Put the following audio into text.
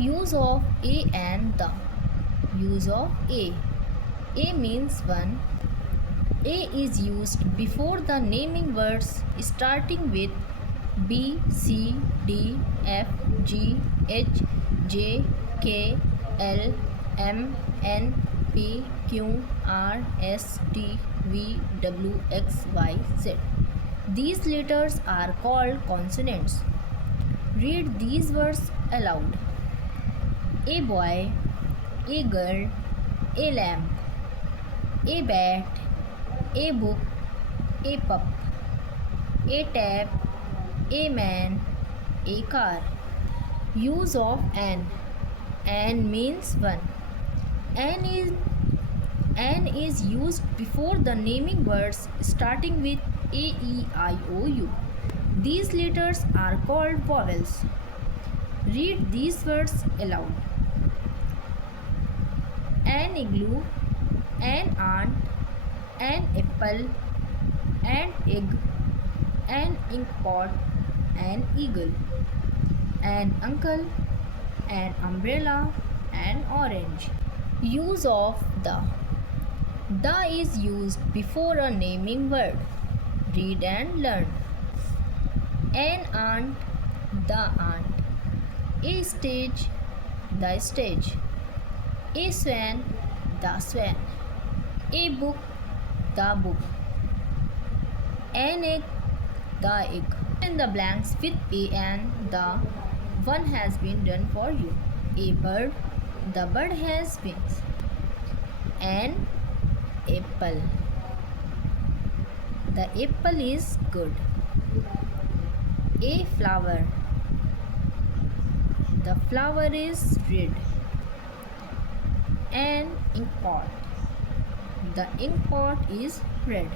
Use of a and the. Use of a. A means one. A is used before the naming words starting with B, C, D, F, G, H, J, K, L, M, N, P, Q, R, S, T, V, W, X, Y, Z. These letters are called consonants. Read these words aloud. A boy, a girl, a lamp, a bat, a book, a pup, a tap, a man, a car. Use of an. An means one. An is An is used before the naming words starting with A, E, I, O, U. These letters are called vowels. Read these words aloud. An igloo, an aunt, an apple, an egg, an inkpot, an eagle, an uncle, an umbrella, an orange. Use of the. The is used before a naming word. Read and learn. An aunt, the aunt. A stage, the stage. A swan, the swan. A book, the book. An egg, the egg. In the blanks with a and the one has been done for you. A bird, the bird has wings. An apple, the apple is good. A flower, the flower is red. An inkpot, the inkpot is red.